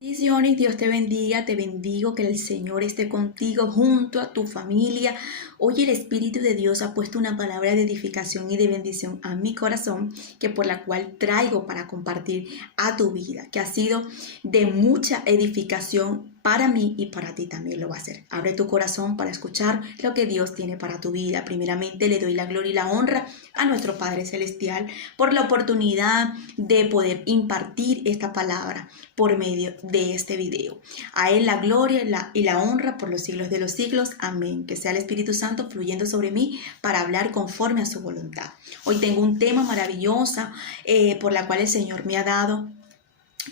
Bendiciones, Dios te bendiga, te bendigo, que el Señor esté contigo junto a tu familia. Hoy el Espíritu de Dios ha puesto una palabra de edificación y de bendición a mi corazón, que por la cual traigo para compartir a tu vida, que ha sido de mucha edificación para mí y para ti también lo va a ser. Abre tu corazón para escuchar lo que Dios tiene para tu vida. Primeramente le doy la gloria y la honra a nuestro Padre Celestial por la oportunidad de poder impartir esta palabra por medio de este video. A Él la gloria y la honra por los siglos de los siglos. Amén. Que sea el Espíritu Santo fluyendo sobre mí para hablar conforme a su voluntad. Hoy tengo un tema maravilloso por la cual el Señor me ha dado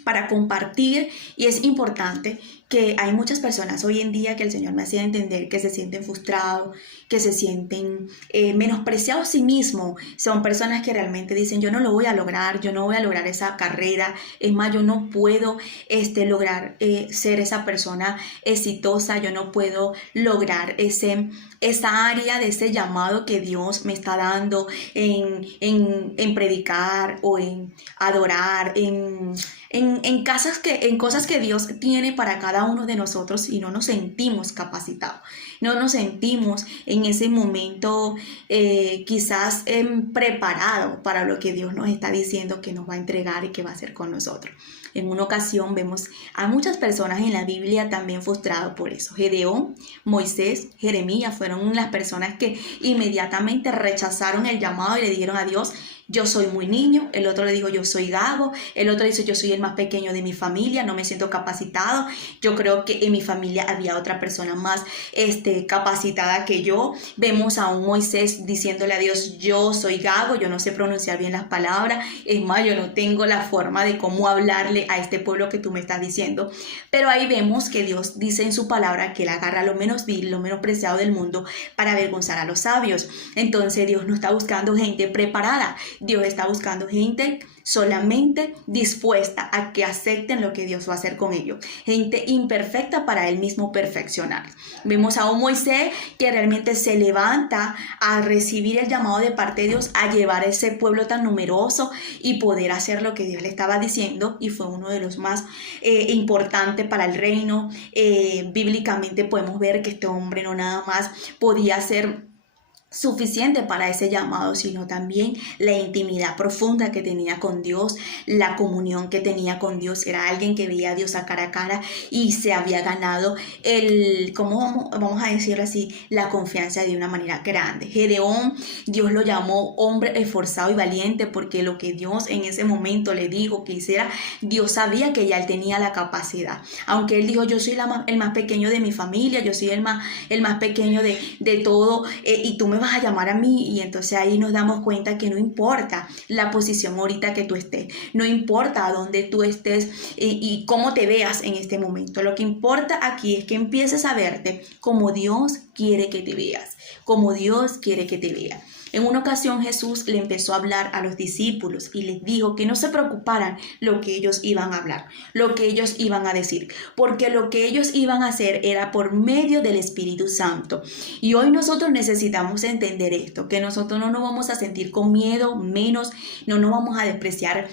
para compartir, y es importante que hay muchas personas hoy en día que el Señor me hacía entender que se sienten frustrados, que se sienten menospreciados a sí mismos. Son personas que realmente dicen: yo no lo voy a lograr, yo no voy a lograr esa carrera, es más, yo no puedo lograr ser esa persona exitosa, yo no puedo lograr esa área de ese llamado que Dios me está dando en predicar o en adorar, en cosas que Dios tiene para cada uno de nosotros, y no nos sentimos capacitados, no nos sentimos en ese momento quizás preparados para lo que Dios nos está diciendo que nos va a entregar y que va a hacer con nosotros. En una ocasión vemos a muchas personas en la Biblia también frustrados por eso. Gedeón, Moisés, Jeremías fueron las personas que inmediatamente rechazaron el llamado y le dijeron a Dios: yo soy muy niño. El otro le dijo: yo soy gago. El otro dice: yo soy el más pequeño de mi familia, no me siento capacitado. Yo creo que en mi familia había otra persona más capacitada que yo. Vemos a un Moisés diciéndole a Dios: yo soy gago, yo no sé pronunciar bien las palabras. Es más, yo no tengo la forma de cómo hablarle a este pueblo que tú me estás diciendo. Pero ahí vemos que Dios dice en su palabra que Él agarra lo menos vil, lo menos preciado del mundo para avergonzar a los sabios. Entonces Dios no está buscando gente preparada. Dios está buscando gente solamente dispuesta a que acepten lo que Dios va a hacer con ellos. Gente imperfecta para Él mismo perfeccionar. Vemos a un Moisés que realmente se levanta a recibir el llamado de parte de Dios, a llevar a ese pueblo tan numeroso y poder hacer lo que Dios le estaba diciendo, y fue uno de los más importantes para el reino. Bíblicamente podemos ver que este hombre no nada más podía ser suficiente para ese llamado, sino también la intimidad profunda que tenía con Dios, la comunión que tenía con Dios. Era alguien que veía a Dios a cara y se había ganado ¿cómo vamos a decirlo así?, la confianza de una manera grande. Gedeón, Dios lo llamó hombre esforzado y valiente, porque lo que Dios en ese momento le dijo que hiciera, Dios sabía que ya él tenía la capacidad. Aunque él dijo: yo soy el más pequeño de mi familia, yo soy el más pequeño de todo, y tú me vas a llamar a mí. Y entonces ahí nos damos cuenta que no importa la posición ahorita que tú estés, no importa a dónde tú estés y cómo te veas en este momento. Lo que importa aquí es que empieces a verte como Dios quiere que te veas, como Dios quiere que te veas. En una ocasión Jesús le empezó a hablar a los discípulos y les dijo que no se preocuparan lo que ellos iban a hablar, lo que ellos iban a decir, porque lo que ellos iban a hacer era por medio del Espíritu Santo. Y hoy nosotros necesitamos entender esto, que nosotros no nos vamos a sentir con miedo, menos, no nos vamos a despreciar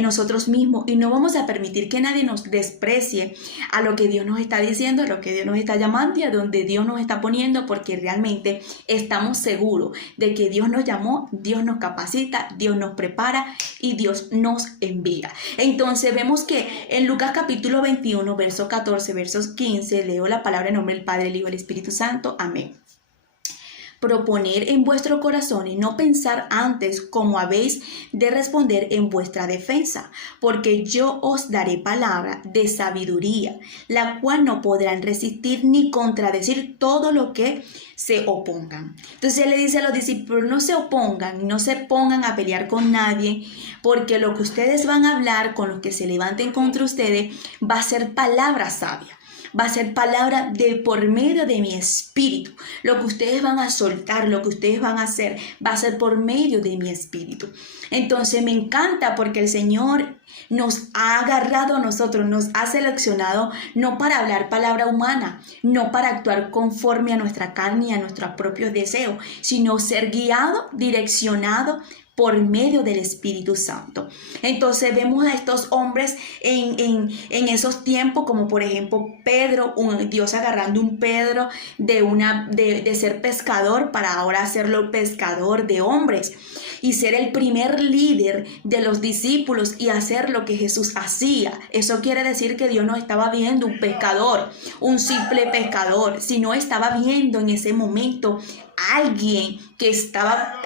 nosotros mismos, y no vamos a permitir que nadie nos desprecie a lo que Dios nos está diciendo, a lo que Dios nos está llamando y a donde Dios nos está poniendo, porque realmente estamos seguros de que Dios nos llamó, Dios nos capacita, Dios nos prepara y Dios nos envía. Entonces vemos que en Lucas capítulo 21, verso 14, versos 15, leo la palabra en nombre del Padre, el Hijo y el Espíritu Santo. Amén. Proponer en vuestro corazón y no pensar antes cómo habéis de responder en vuestra defensa, porque yo os daré palabra de sabiduría, la cual no podrán resistir ni contradecir todo lo que se opongan. Entonces él le dice a los discípulos: no se opongan, no se pongan a pelear con nadie, porque lo que ustedes van a hablar con los que se levanten contra ustedes va a ser palabra sabia. Va a ser palabra de por medio de mi espíritu. Lo que ustedes van a soltar, lo que ustedes van a hacer, va a ser por medio de mi espíritu. Entonces me encanta, porque el Señor nos ha agarrado a nosotros, nos ha seleccionado no para hablar palabra humana, no para actuar conforme a nuestra carne y a nuestros propios deseos, sino ser guiado, direccionado por medio del Espíritu Santo. Entonces vemos a estos hombres en esos tiempos, como por ejemplo Pedro, Dios agarrando un Pedro de ser pescador para ahora hacerlo pescador de hombres y ser el primer líder de los discípulos y hacer lo que Jesús hacía. Eso quiere decir que Dios no estaba viendo un pescador, un simple pescador, sino estaba viendo en ese momento alguien que estaba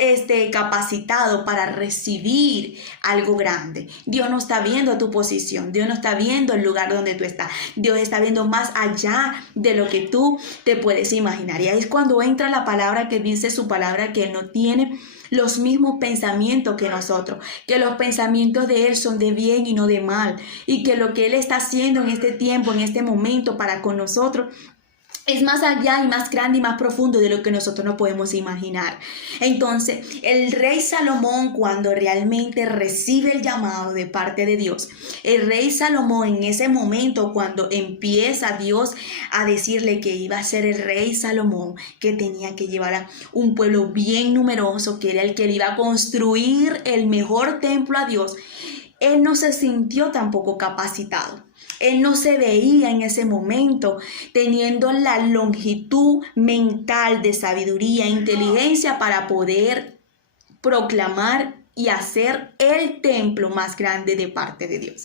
capacitado para recibir algo grande. Dios no está viendo tu posición, Dios no está viendo el lugar donde tú estás, Dios está viendo más allá de lo que tú te puedes imaginar. Y ahí es cuando entra la palabra que dice su palabra, que Él no tiene los mismos pensamientos que nosotros, que los pensamientos de Él son de bien y no de mal, y que lo que Él está haciendo en este tiempo, en este momento para con nosotros, es más allá y más grande y más profundo de lo que nosotros no podemos imaginar. Entonces, el rey Salomón, cuando realmente recibe el llamado de parte de Dios, el rey Salomón en ese momento, cuando empieza Dios a decirle que iba a ser el rey Salomón, que tenía que llevar a un pueblo bien numeroso, que era el que le iba a construir el mejor templo a Dios, él no se sintió tampoco capacitado. Él no se veía en ese momento teniendo la longitud mental de sabiduría e inteligencia para poder proclamar y hacer el templo más grande de parte de Dios.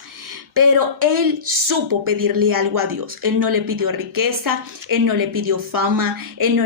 Pero él supo pedirle algo a Dios. Él no le pidió riqueza, él no le pidió fama, él no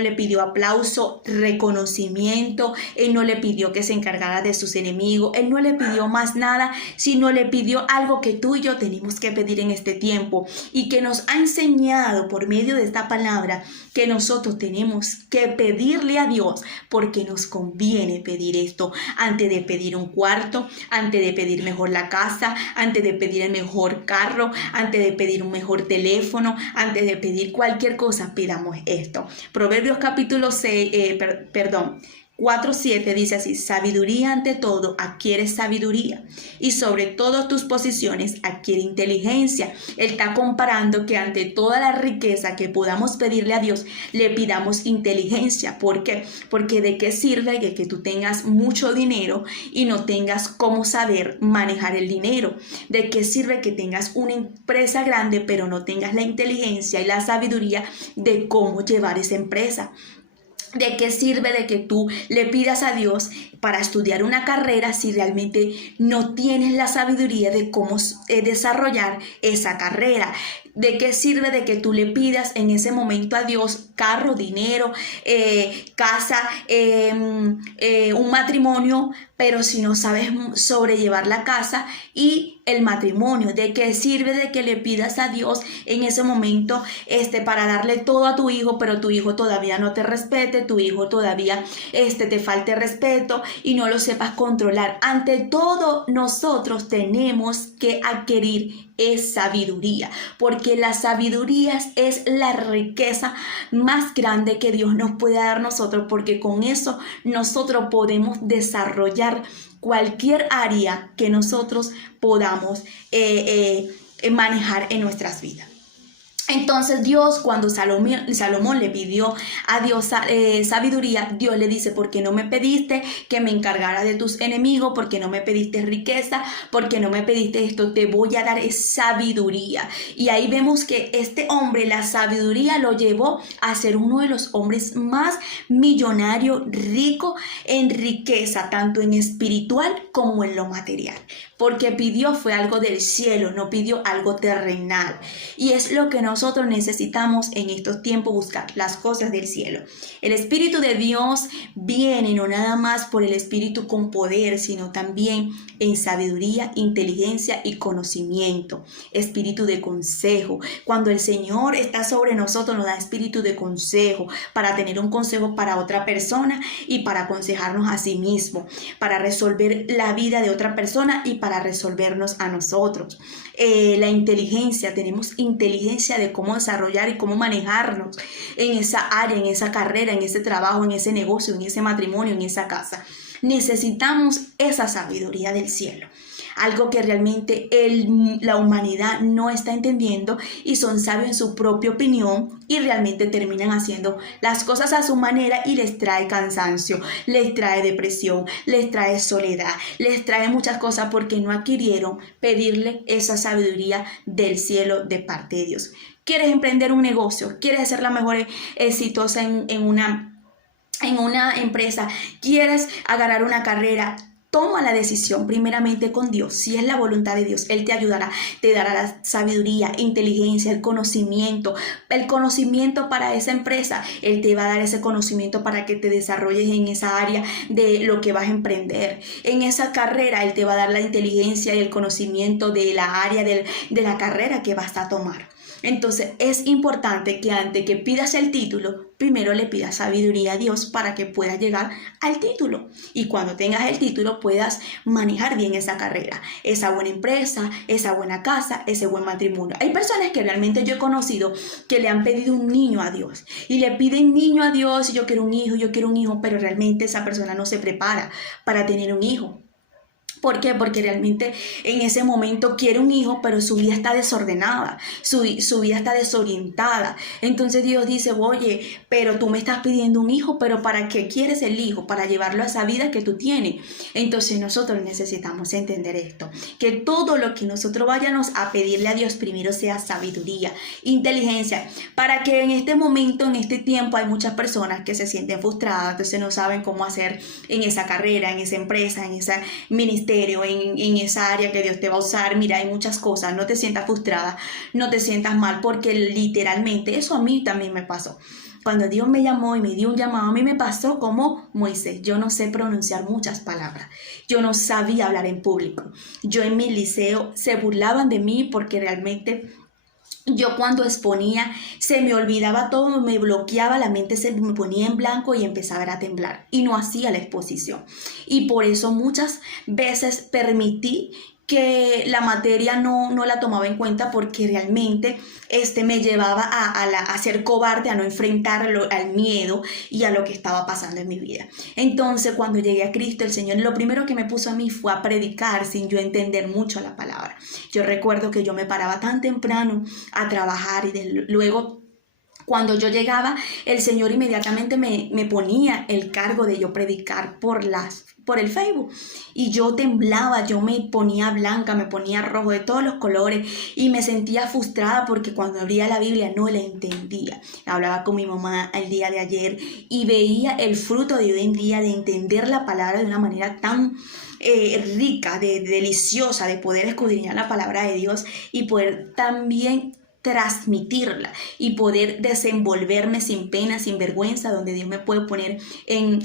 le pidió aplauso, reconocimiento, él no le pidió que se encargara de sus enemigos, él no le pidió más nada, sino le pidió algo que tú y yo tenemos que pedir en este tiempo y que nos ha enseñado por medio de esta palabra que nosotros tenemos que pedirle a Dios, porque nos conviene pedir esto antes de pedir un cuarto, antes de pedir mejor la casa, antes de pedir el mejor carro, antes de pedir un mejor teléfono, antes de pedir cualquier cosa, pidamos esto. Proverbios capítulo 4:7 dice así: sabiduría ante todo, adquiere sabiduría, y sobre todas tus posiciones adquiere inteligencia. Él está comparando que ante toda la riqueza que podamos pedirle a Dios, le pidamos inteligencia. ¿Por qué? Porque de qué sirve que tú tengas mucho dinero y no tengas cómo saber manejar el dinero. ¿De qué sirve que tengas una empresa grande pero no tengas la inteligencia y la sabiduría de cómo llevar esa empresa? ¿De qué sirve de que tú le pidas a Dios para estudiar una carrera si realmente no tienes la sabiduría de cómo desarrollar esa carrera? ¿De qué sirve de que tú le pidas en ese momento a Dios carro, dinero, casa, un matrimonio, pero si no sabes sobrellevar la casa y el matrimonio? ¿De qué sirve de que le pidas a Dios en ese momento para darle todo a tu hijo, pero tu hijo todavía no te respete, tu hijo todavía te falte respeto y no lo sepas controlar? Ante todo, nosotros tenemos que adquirir sabiduría, porque la sabiduría es la riqueza más grande que Dios nos puede dar a nosotros, porque con eso nosotros podemos desarrollar cualquier área que nosotros podamos manejar en nuestras vidas. Entonces Dios, cuando Salomón le pidió a Dios sabiduría, Dios le dice: ¿por qué no me pediste que me encargara de tus enemigos? ¿Por qué no me pediste riqueza? ¿Por qué no me pediste esto? Te voy a dar sabiduría. Y ahí vemos que este hombre, la sabiduría lo llevó a ser uno de los hombres más millonarios, rico en riqueza, tanto en espiritual como en lo material. Porque pidió fue algo del cielo, no pidió algo terrenal. Y es lo que nosotros necesitamos en estos tiempos, buscar las cosas del cielo. El Espíritu de Dios viene no nada más por el Espíritu con poder, sino también en sabiduría, inteligencia y conocimiento. Espíritu de consejo. Cuando el Señor está sobre nosotros, nos da espíritu de consejo, para tener un consejo para otra persona y para aconsejarnos a sí mismo, para resolver la vida de otra persona y para resolvernos a nosotros. La inteligencia, tenemos inteligencia de cómo desarrollar y cómo manejarnos en esa área, en esa carrera, en ese trabajo, en ese negocio, en ese matrimonio, en esa casa. Necesitamos esa sabiduría del cielo. algo que realmente la humanidad no está entendiendo y son sabios en su propia opinión y realmente terminan haciendo las cosas a su manera y les trae cansancio, les trae depresión, les trae soledad, les trae muchas cosas porque no adquirieron pedirle esa sabiduría del cielo de parte de Dios. ¿Quieres emprender un negocio? ¿Quieres ser la mejor exitosa en una empresa? ¿Quieres agarrar una carrera? Toma la decisión primeramente con Dios. Si es la voluntad de Dios, Él te ayudará, te dará la sabiduría, inteligencia, el conocimiento para esa empresa. Él te va a dar ese conocimiento para que te desarrolles en esa área de lo que vas a emprender. En esa carrera, Él te va a dar la inteligencia y el conocimiento de la área de la carrera que vas a tomar. Entonces es importante que antes que pidas el título, primero le pidas sabiduría a Dios para que puedas llegar al título. Y cuando tengas el título puedas manejar bien esa carrera, esa buena empresa, esa buena casa, ese buen matrimonio. Hay personas que realmente yo he conocido que le han pedido un niño a Dios. Y le piden niño a Dios, y yo quiero un hijo, pero realmente esa persona no se prepara para tener un hijo. ¿Por qué? Porque realmente en ese momento quiere un hijo, pero su vida está desordenada, su vida está desorientada. Entonces Dios dice, oye, pero tú me estás pidiendo un hijo, pero ¿para qué quieres el hijo? Para llevarlo a esa vida que tú tienes. Entonces nosotros necesitamos entender esto, que todo lo que nosotros vayamos a pedirle a Dios primero sea sabiduría, inteligencia, para que en este momento, en este tiempo, hay muchas personas que se sienten frustradas, entonces no saben cómo hacer en esa carrera, en esa empresa, en ese ministerio, en esa área que Dios te va a usar. Mira, hay muchas cosas, no te sientas frustrada, no te sientas mal, porque literalmente eso a mí también me pasó. Cuando Dios me llamó y me dio un llamado, a mí me pasó como Moisés. Yo no sé pronunciar muchas palabras. Yo no sabía hablar en público. Yo en mi liceo se burlaban de mí porque realmente yo cuando exponía se me olvidaba todo, me bloqueaba, la mente se me ponía en blanco y empezaba a temblar y no hacía la exposición. Y por eso muchas veces permití que la materia no la tomaba en cuenta porque realmente me llevaba a ser cobarde, a no enfrentarlo al miedo y a lo que estaba pasando en mi vida. Entonces cuando llegué a Cristo, el Señor lo primero que me puso a mí fue a predicar sin yo entender mucho la palabra. Yo recuerdo que yo me paraba tan temprano a trabajar y luego cuando yo llegaba, el Señor inmediatamente me ponía el cargo de yo predicar por el Facebook. Y yo temblaba, yo me ponía blanca, me ponía rojo, de todos los colores. Y me sentía frustrada porque cuando abría la Biblia no la entendía. Hablaba con mi mamá el día de ayer y veía el fruto de hoy en día de entender la palabra de una manera tan rica, deliciosa, de poder escudriñar la palabra de Dios y poder también transmitirla y poder desenvolverme sin pena, sin vergüenza, donde Dios me puede poner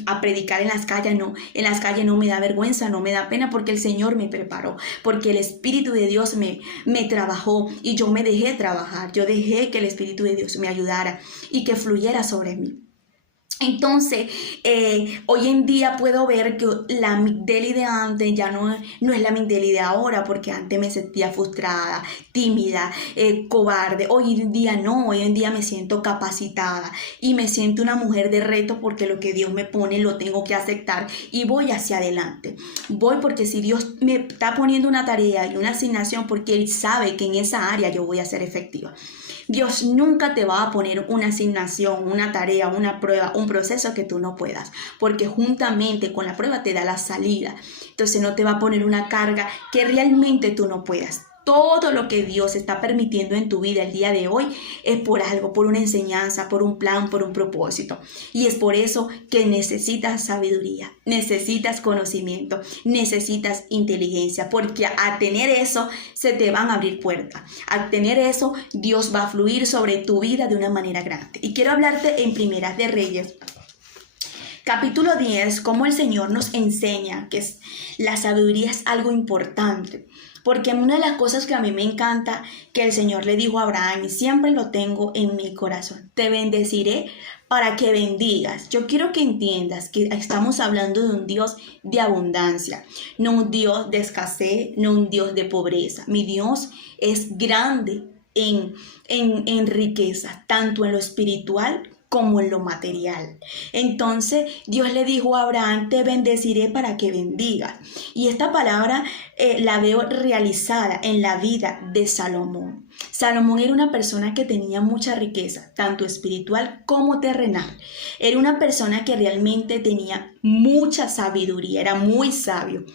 a predicar en las calles. En las calles no me da vergüenza, no me da pena, porque el Señor me preparó, porque el Espíritu de Dios me trabajó y yo me dejé trabajar, yo dejé que el Espíritu de Dios me ayudara y que fluyera sobre mí. Entonces, hoy en día puedo ver que la Migdeli de antes ya no es la Migdeli de ahora, porque antes me sentía frustrada, tímida, cobarde. Hoy en día no, hoy en día me siento capacitada y me siento una mujer de reto, porque lo que Dios me pone lo tengo que aceptar y voy hacia adelante. Voy porque si Dios me está poniendo una tarea y una asignación, porque Él sabe que en esa área yo voy a ser efectiva. Dios nunca te va a poner una asignación, una tarea, una prueba, un proceso que tú no puedas, porque juntamente con la prueba te da la salida. Entonces no te va a poner una carga que realmente tú no puedas. Todo lo que Dios está permitiendo en tu vida el día de hoy es por algo, por una enseñanza, por un plan, por un propósito. Y es por eso que necesitas sabiduría, necesitas conocimiento, necesitas inteligencia, porque a tener eso se te van a abrir puertas. Al tener eso, Dios va a fluir sobre tu vida de una manera grande. Y quiero hablarte en Primeras de Reyes, capítulo 10, cómo el Señor nos enseña que la sabiduría es algo importante. Porque una de las cosas que a mí me encanta que el Señor le dijo a Abraham, y siempre lo tengo en mi corazón: te bendeciré para que bendigas. Yo quiero que entiendas que estamos hablando de un Dios de abundancia, no un Dios de escasez, no un Dios de pobreza. Mi Dios es grande en riqueza, tanto en lo espiritual como en lo material. Entonces Dios le dijo a Abraham, te bendeciré para que bendigas. Y esta palabra la veo realizada en la vida de Salomón. Salomón era una persona que tenía mucha riqueza, tanto espiritual como terrenal. Era una persona que realmente tenía mucha sabiduría, era muy sabio.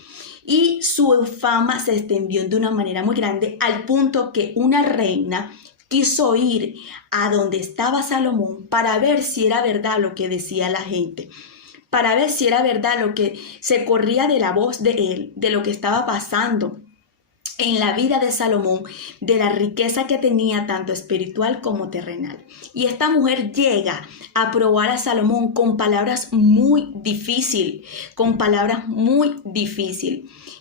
Y su fama se extendió de una manera muy grande al punto que una reina quiso ir a donde estaba Salomón para ver si era verdad lo que decía la gente, para ver si era verdad lo que se corría de la voz de él, de lo que estaba pasando en la vida de Salomón, de la riqueza que tenía tanto espiritual como terrenal. Y esta mujer llega a probar a Salomón con palabras muy difíciles,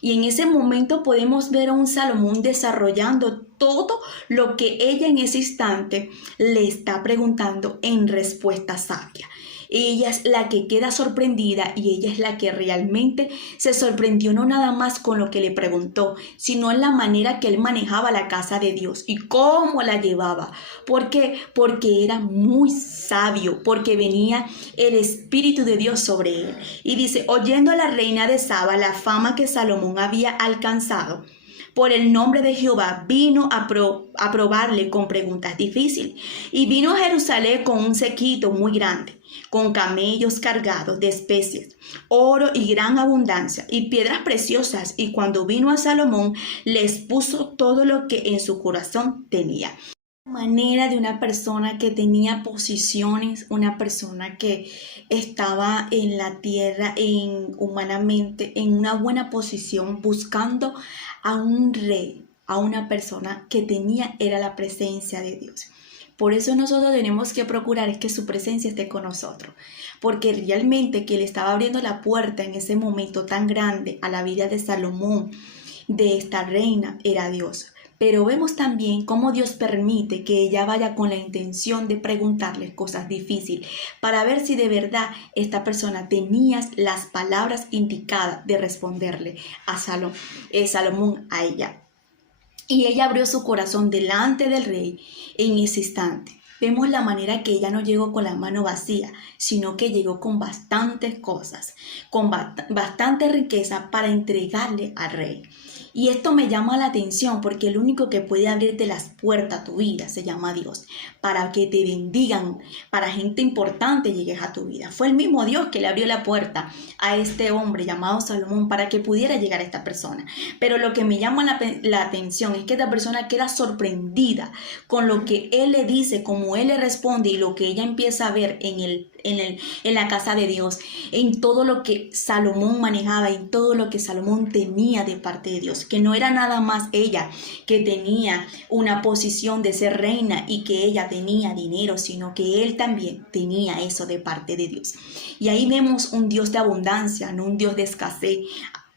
Y en ese momento podemos ver a un Salomón desarrollando todo lo que ella en ese instante le está preguntando en respuesta sabia. Ella es la que queda sorprendida y ella es la que realmente se sorprendió no nada más con lo que le preguntó, sino en la manera que él manejaba la casa de Dios y cómo la llevaba. ¿Por qué? Porque era muy sabio, porque venía el Espíritu de Dios sobre él. Y dice, oyendo a la reina de Saba la fama que Salomón había alcanzado por el nombre de Jehová, vino a probarle con preguntas difíciles. Y vino a Jerusalén con un séquito muy grande, con camellos cargados de especies, oro y gran abundancia, y piedras preciosas. Y cuando vino a Salomón, les puso todo lo que en su corazón tenía. Manera de una persona que tenía posiciones, una persona que estaba en la tierra, humanamente, en una buena posición, buscando a un rey, a una persona que era la presencia de Dios. Por eso nosotros tenemos que procurar es que su presencia esté con nosotros, porque realmente que le estaba abriendo la puerta en ese momento tan grande a la vida de Salomón, de esta reina, era Dios. Pero vemos también cómo Dios permite que ella vaya con la intención de preguntarle cosas difíciles para ver si de verdad esta persona tenía las palabras indicadas de responderle a Salomón a ella. Y ella abrió su corazón delante del rey en ese instante. Vemos la manera que ella no llegó con la mano vacía, sino que llegó con bastantes cosas, con bastante riqueza para entregarle al rey. Y esto me llama la atención porque el único que puede abrirte las puertas a tu vida se llama Dios, para que te bendigan, para gente importante llegues a tu vida. Fue el mismo Dios que le abrió la puerta a este hombre llamado Salomón para que pudiera llegar a esta persona. Pero lo que me llama la atención es que esta persona queda sorprendida con lo que él le dice, como él le responde y lo que ella empieza a ver en la casa de Dios, en todo lo que Salomón manejaba, en todo lo que Salomón tenía de parte de Dios, que no era nada más ella que tenía una posición de ser reina y que ella tenía dinero, sino que él también tenía eso de parte de Dios. Y ahí vemos un Dios de abundancia, no un Dios de escasez.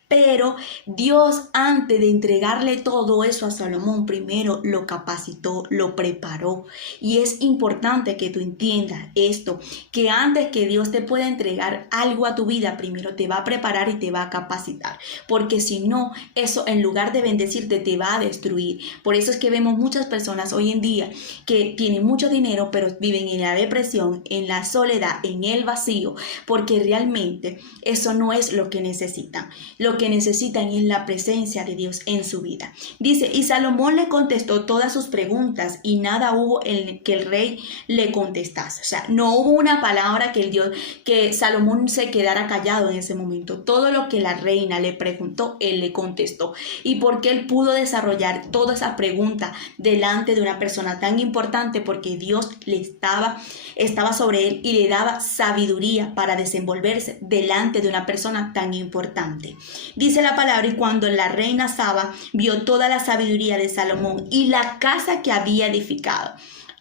Pero Dios, antes de entregarle todo eso a Salomón, primero lo capacitó, lo preparó. Y es importante que tú entiendas esto, que antes que Dios te pueda entregar algo a tu vida, primero te va a preparar y te va a capacitar. Porque si no, eso en lugar de bendecirte, te va a destruir. Por eso es que vemos muchas personas hoy en día que tienen mucho dinero, pero viven en la depresión, en la soledad, en el vacío, porque realmente eso no es lo que necesitan. Lo que necesitan es la presencia de Dios en su vida. Dice, y Salomón le contestó todas sus preguntas y nada hubo en que el rey le contestase. O sea, no hubo una palabra que Salomón se quedara callado en ese momento. Todo lo que la reina le preguntó, él le contestó. Y porque él pudo desarrollar toda esa pregunta delante de una persona tan importante, porque Dios estaba sobre él y le daba sabiduría para desenvolverse delante de una persona tan importante. Dice la palabra, y cuando la reina Saba vio toda la sabiduría de Salomón y la casa que había edificado,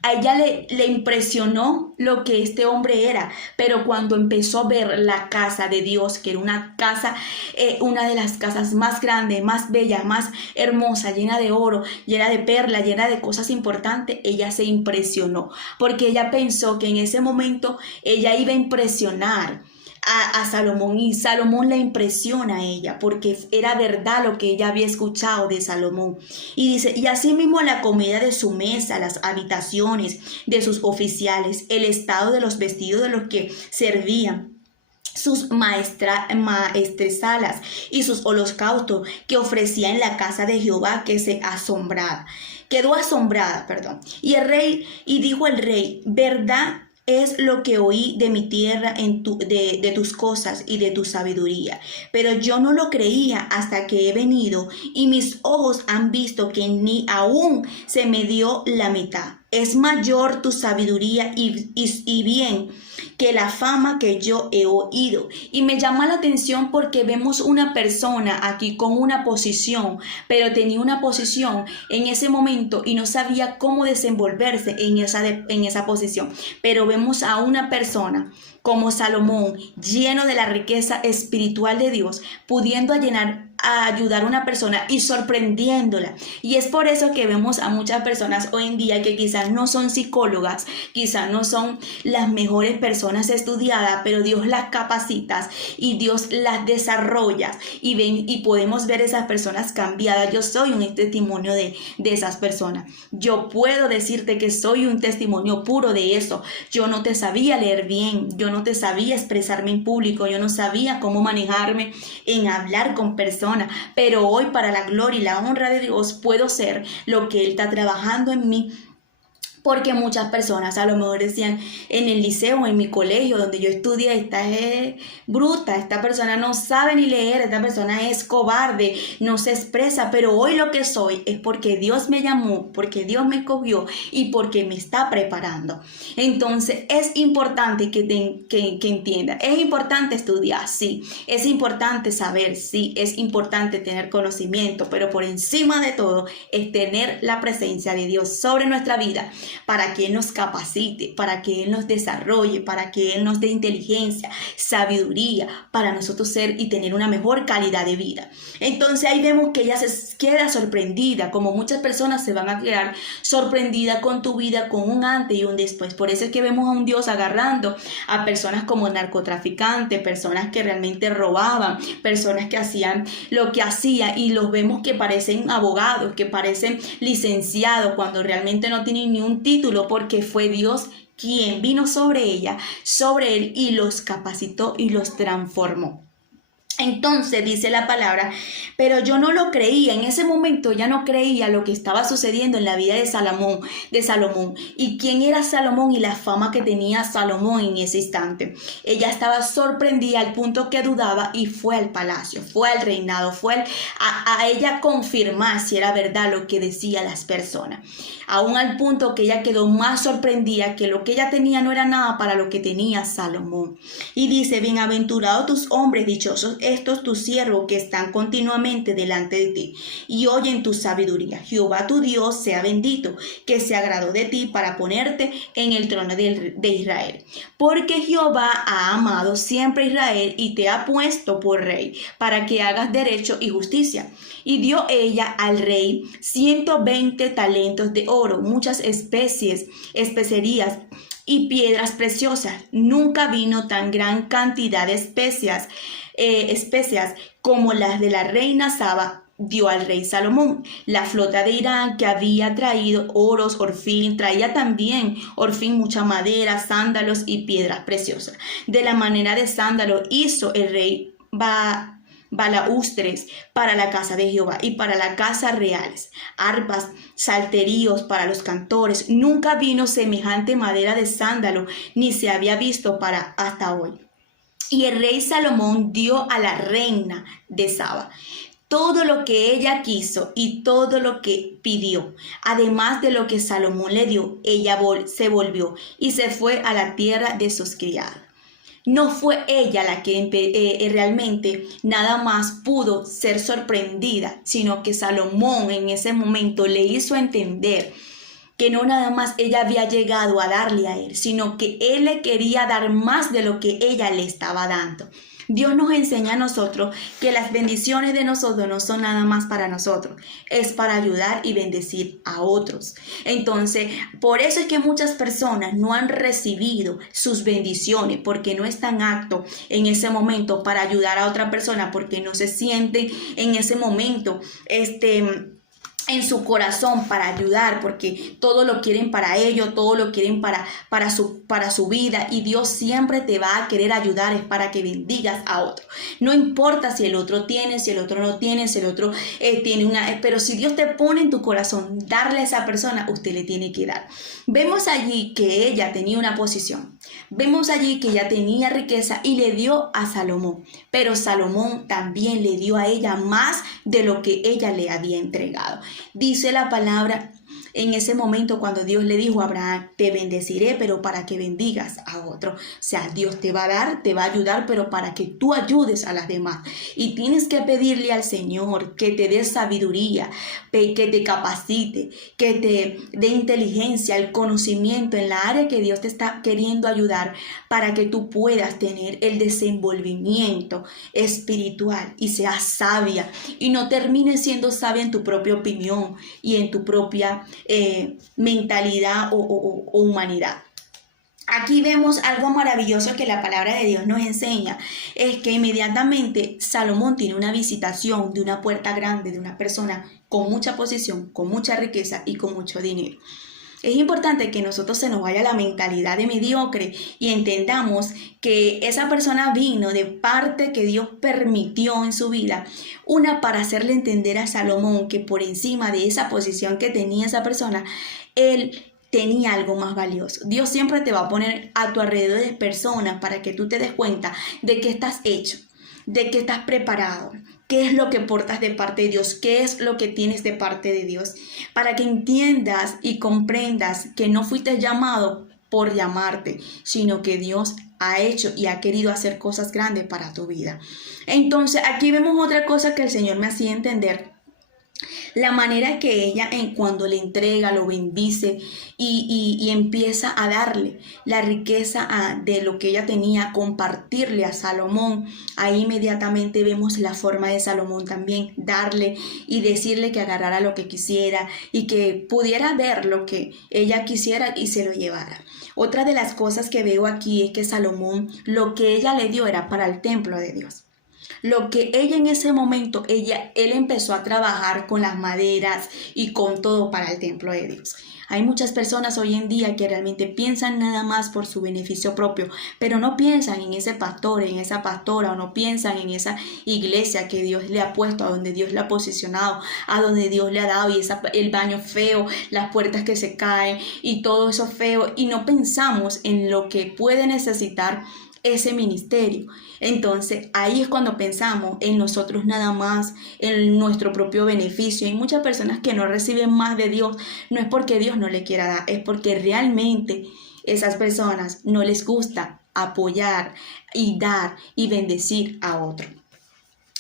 a ella le impresionó lo que este hombre era, pero cuando empezó a ver la casa de Dios, que era una casa, una de las casas más grandes, más bella, más hermosa, llena de oro, llena de perlas, llena de cosas importantes, ella se impresionó, porque ella pensó que en ese momento ella iba a impresionar a Salomón, y Salomón la impresiona a ella porque era verdad lo que ella había escuchado de Salomón. Y dice, y asimismo la comida de su mesa, las habitaciones de sus oficiales, el estado de los vestidos de los que servían, sus maestresalas y sus holocaustos que ofrecía en la casa de Jehová, quedó asombrada, perdón. Y dijo el rey, verdad es lo que oí de mi tierra de tus cosas y de tu sabiduría. Pero yo no lo creía hasta que he venido y mis ojos han visto que ni aún se me dio la mitad. Es mayor tu sabiduría y bien que la fama que yo he oído. Y me llama la atención porque vemos una persona aquí con una posición, pero tenía una posición en ese momento y no sabía cómo desenvolverse en esa posición. Pero vemos a una persona como Salomón, lleno de la riqueza espiritual de Dios, pudiendo ayudar a una persona y sorprendiéndola. Y es por eso que vemos a muchas personas hoy en día que quizás no son psicólogas, quizás no son las mejores personas estudiadas, pero Dios las capacita y Dios las desarrolla y podemos ver esas personas cambiadas. Yo soy un testimonio de esas personas. Yo puedo decirte que soy un testimonio puro de eso. Yo no te sabía leer bien, yo no te sabía expresarme en público, yo no sabía cómo manejarme en hablar con personas, pero hoy para la gloria y la honra de Dios puedo ser lo que Él está trabajando en mí. Porque muchas personas a lo mejor decían en el liceo, en mi colegio donde yo estudié, esta es bruta, esta persona no sabe ni leer, esta persona es cobarde, no se expresa, pero hoy lo que soy es porque Dios me llamó, porque Dios me escogió y porque me está preparando. Entonces es importante que entienda, es importante estudiar, sí, es importante saber, sí, es importante tener conocimiento, pero por encima de todo es tener la presencia de Dios sobre nuestra vida, para que Él nos capacite, para que Él nos desarrolle, para que Él nos dé inteligencia, sabiduría, para nosotros ser y tener una mejor calidad de vida. Entonces ahí vemos que ella se queda sorprendida, como muchas personas se van a quedar sorprendidas con tu vida, con un antes y un después. Por eso es que vemos a un Dios agarrando a personas como narcotraficantes, personas que realmente robaban, personas que hacían lo que hacían y los vemos que parecen abogados, que parecen licenciados, cuando realmente no tienen ni un título, porque fue Dios quien vino sobre ella, sobre él, y los capacitó y los transformó. Entonces dice la palabra, pero yo no lo creía, en ese momento ya no creía lo que estaba sucediendo en la vida de Salomón, y quién era Salomón y la fama que tenía Salomón en ese instante. Ella estaba sorprendida al punto que dudaba y fue al palacio, fue al reinado, fue a ella confirmar si era verdad lo que decían las personas. Aún al punto que ella quedó más sorprendida que lo que ella tenía no era nada para lo que tenía Salomón. Y dice, bienaventurados tus hombres, dichosos estos tus siervos que están continuamente delante de ti y oyen tu sabiduría. Jehová tu Dios sea bendito, que se agradó de ti para ponerte en el trono de Israel. Porque Jehová ha amado siempre a Israel y te ha puesto por rey, para que hagas derecho y justicia. Y dio ella al rey 120 talentos de oro, muchas especerías y piedras preciosas. Nunca vino tan gran cantidad de especias como las de la reina Saba dio al rey Salomón. La flota de Irán que había traído oros, orfín, traía también orfín, mucha madera, sándalos y piedras preciosas. De la manera de sándalo hizo el rey balaustres para la casa de Jehová y para la casa reales, arpas, salterios para los cantores. Nunca vino semejante madera de sándalo, ni se había visto hasta hoy. Y el rey Salomón dio a la reina de Saba todo lo que ella quiso y todo lo que pidió. Además de lo que Salomón le dio, ella se volvió y se fue a la tierra de sus criados. No fue ella la que realmente nada más pudo ser sorprendida, sino que Salomón en ese momento le hizo entender que no nada más ella había llegado a darle a él, sino que él le quería dar más de lo que ella le estaba dando. Dios nos enseña a nosotros que las bendiciones de nosotros no son nada más para nosotros, es para ayudar y bendecir a otros. Entonces, por eso es que muchas personas no han recibido sus bendiciones, porque no están aptos en ese momento para ayudar a otra persona, porque no se sienten en ese momento, en su corazón para ayudar, porque todo lo quieren para ellos, todo lo quieren para su vida, y Dios siempre te va a querer ayudar, es para que bendigas a otro. No importa si el otro tiene, si el otro no tiene, si el otro tiene pero si Dios te pone en tu corazón darle a esa persona, usted le tiene que dar. Vemos allí que ella tenía una posición, vemos allí que ella tenía riqueza y le dio a Salomón, pero Salomón también le dio a ella más de lo que ella le había entregado. Dice la palabra en ese momento cuando Dios le dijo a Abraham, te bendeciré, pero para que bendigas a otro. O sea, Dios te va a dar, te va a ayudar, pero para que tú ayudes a las demás. Y tienes que pedirle al Señor que te dé sabiduría, que te capacite, que te dé inteligencia, el conocimiento en la área que Dios te está queriendo ayudar, para que tú puedas tener el desenvolvimiento espiritual y seas sabia y no termines siendo sabia en tu propia opinión y en tu propia mentalidad o humanidad. Aquí vemos algo maravilloso que la palabra de Dios nos enseña, es que inmediatamente Salomón tiene una visitación de una puerta grande, de una persona con mucha posición, con mucha riqueza y con mucho dinero. Es importante que nosotros se nos vaya la mentalidad de mediocre y entendamos que esa persona vino de parte que Dios permitió en su vida, una para hacerle entender a Salomón que por encima de esa posición que tenía esa persona, él tenía algo más valioso. Dios siempre te va a poner a tu alrededor de personas para que tú te des cuenta de que estás hecho, de que estás preparado. ¿Qué es lo que portas de parte de Dios? ¿Qué es lo que tienes de parte de Dios? Para que entiendas y comprendas que no fuiste llamado por llamarte, sino que Dios ha hecho y ha querido hacer cosas grandes para tu vida. Entonces, aquí vemos otra cosa que el Señor me hacía entender. La manera que ella, cuando le entrega, lo bendice y empieza a darle la riqueza de lo que ella tenía, compartirle a Salomón. Ahí inmediatamente vemos la forma de Salomón también, darle y decirle que agarrara lo que quisiera y que pudiera ver lo que ella quisiera y se lo llevara. Otra de las cosas que veo aquí es que Salomón, lo que ella le dio era para el templo de Dios. Lo que ella en ese momento, él empezó a trabajar con las maderas y con todo para el templo de Dios. Hay muchas personas hoy en día que realmente piensan nada más por su beneficio propio, pero no piensan en ese pastor, en esa pastora, o no piensan en esa iglesia que Dios le ha puesto, a donde Dios le ha posicionado, a donde Dios le ha dado, y el baño feo, las puertas que se caen y todo eso feo, y no pensamos en lo que puede necesitar ese ministerio. Entonces ahí es cuando pensamos en nosotros nada más, en nuestro propio beneficio. Hay muchas personas que no reciben más de Dios, no es porque Dios no le quiera dar, es porque realmente esas personas no les gusta apoyar y dar y bendecir a otro.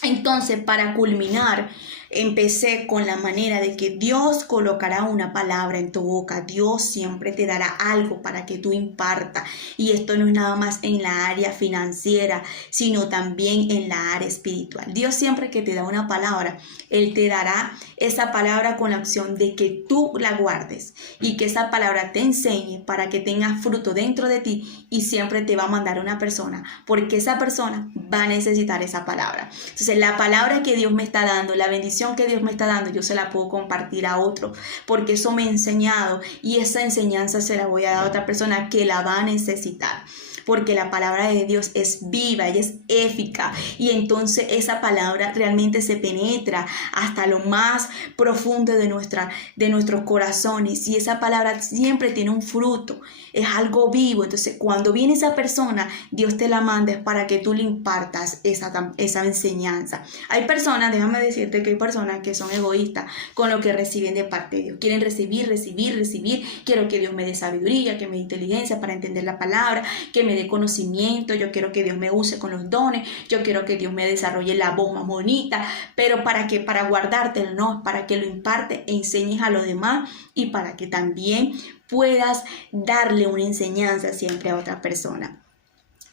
Entonces, para culminar, empecé con la manera de que Dios colocará una palabra en tu boca. Dios siempre te dará algo para que tú impartas. Y esto no es nada más en la área financiera, sino también en la área espiritual. Dios siempre que te da una palabra, Él te dará esa palabra con la opción de que tú la guardes y que esa palabra te enseñe para que tengas fruto dentro de ti, y siempre te va a mandar una persona, porque esa persona va a necesitar esa palabra. Entonces, la palabra que Dios me está dando, la bendición que Dios me está dando, yo se la puedo compartir a otro, porque eso me ha enseñado, y esa enseñanza se la voy a dar a otra persona que la va a necesitar. Porque la palabra de Dios es viva y es eficaz, y entonces esa palabra realmente se penetra hasta lo más profundo de nuestros corazones, y esa palabra siempre tiene un fruto, es algo vivo. Entonces cuando viene esa persona, Dios te la manda para que tú le impartas esa enseñanza. Hay personas, déjame decirte que hay personas que son egoístas con lo que reciben de parte de Dios. Quieren recibir. Quiero que Dios me dé sabiduría, que me dé inteligencia para entender la palabra, que me dé conocimiento. Yo quiero que Dios me use con los dones. Yo quiero que Dios me desarrolle la voz más bonita. Pero ¿para qué? Para guardártelo, no, para que lo imparte e enseñes a los demás, y para que también puedas darle una enseñanza siempre a otra persona.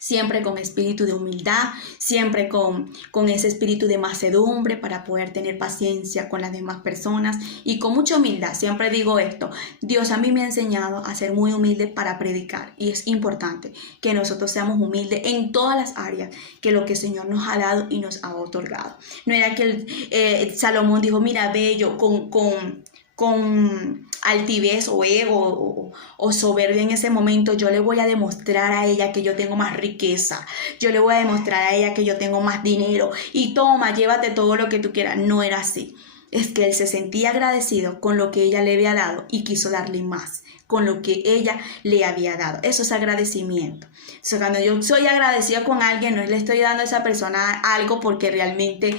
siempre con espíritu de humildad, siempre con ese espíritu de mansedumbre para poder tener paciencia con las demás personas y con mucha humildad. Siempre digo esto, Dios a mí me ha enseñado a ser muy humilde para predicar y es importante que nosotros seamos humildes en todas las áreas que lo que el Señor nos ha dado y nos ha otorgado. No era que Salomón dijo, mira, bello, con altivez o ego o soberbia en ese momento, yo le voy a demostrar a ella que yo tengo más riqueza, yo le voy a demostrar a ella que yo tengo más dinero y toma, llévate todo lo que tú quieras. No era así. Es que él se sentía agradecido con lo que ella le había dado y quiso darle más con lo que ella le había dado. Eso es agradecimiento. O sea, cuando yo soy agradecida con alguien, no le estoy dando a esa persona algo porque realmente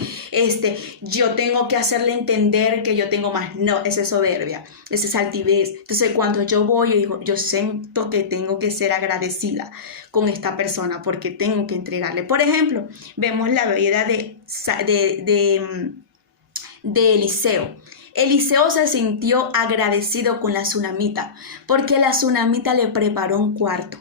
yo tengo que hacerle entender que yo tengo más. No, esa es soberbia, esa es altivez. Entonces, cuando yo voy, yo siento que tengo que ser agradecida con esta persona porque tengo que entregarle. Por ejemplo, vemos la vida de Eliseo. Eliseo se sintió agradecido con la tsunamita porque la tsunamita le preparó un cuarto,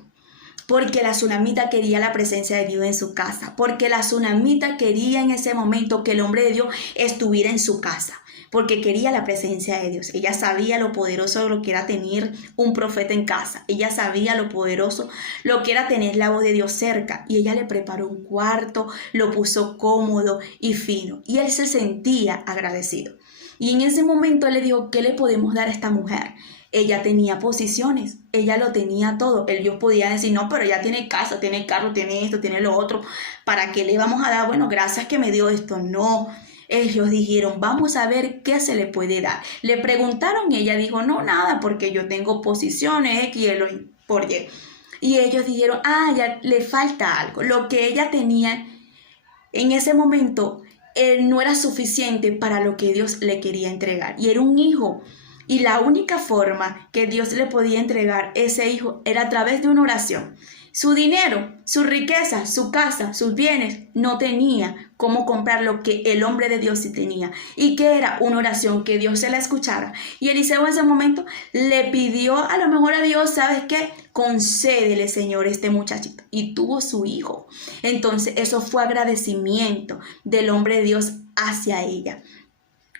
porque la tsunamita quería la presencia de Dios en su casa, porque la tsunamita quería en ese momento que el hombre de Dios estuviera en su casa, porque quería la presencia de Dios. Ella sabía lo poderoso de lo que era tener un profeta en casa. Ella sabía lo poderoso, lo que era tener la voz de Dios cerca. Y ella le preparó un cuarto, lo puso cómodo y fino. Y él se sentía agradecido. Y en ese momento le dijo, ¿qué le podemos dar a esta mujer? Ella tenía posiciones, ella lo tenía todo. Ellos podían decir, no, pero ella tiene casa, tiene carro, tiene esto, tiene lo otro. ¿Para qué le vamos a dar? Bueno, gracias que me dio esto. No. Ellos dijeron, vamos a ver qué se le puede dar. Le preguntaron y ella dijo, no, nada, porque yo tengo posiciones X y por Y. Y ellos dijeron, ya le falta algo. Lo que ella tenía en ese momento no era suficiente para lo que Dios le quería entregar. Y era un hijo. Y la única forma que Dios le podía entregar ese hijo era a través de una oración. Su dinero, su riqueza, su casa, sus bienes, no tenía cómo comprar lo que el hombre de Dios sí tenía. Y que era una oración que Dios se la escuchara. Y Eliseo en ese momento le pidió a lo mejor a Dios, ¿sabes qué? Concédele, Señor, este muchachito. Y tuvo su hijo. Entonces eso fue agradecimiento del hombre de Dios hacia ella,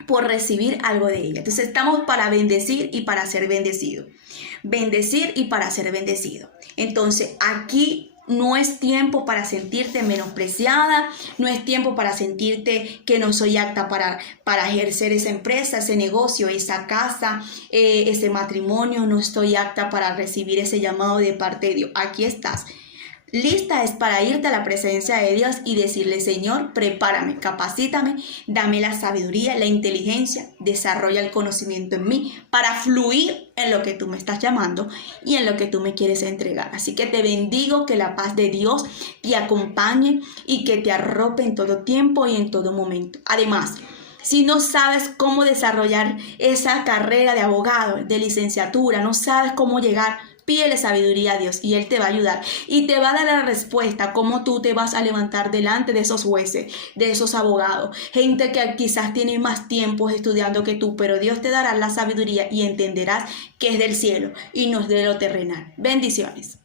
por recibir algo de ella. Entonces estamos para bendecir y para ser bendecido. Bendecir y para ser bendecido. Entonces aquí no es tiempo para sentirte menospreciada, no es tiempo para sentirte que no soy apta para ejercer esa empresa, ese negocio, esa casa, ese matrimonio, no estoy apta para recibir ese llamado de parte de Dios. Aquí estás. Lista es para irte a la presencia de Dios y decirle, Señor, prepárame, capacítame, dame la sabiduría, la inteligencia, desarrolla el conocimiento en mí para fluir en lo que tú me estás llamando y en lo que tú me quieres entregar. Así que te bendigo, que la paz de Dios te acompañe y que te arrope en todo tiempo y en todo momento. Además, si no sabes cómo desarrollar esa carrera de abogado, de licenciatura, no sabes cómo llegar, pídele sabiduría a Dios y Él te va a ayudar y te va a dar la respuesta cómo tú te vas a levantar delante de esos jueces, de esos abogados, gente que quizás tiene más tiempo estudiando que tú, pero Dios te dará la sabiduría y entenderás que es del cielo y no es de lo terrenal. Bendiciones.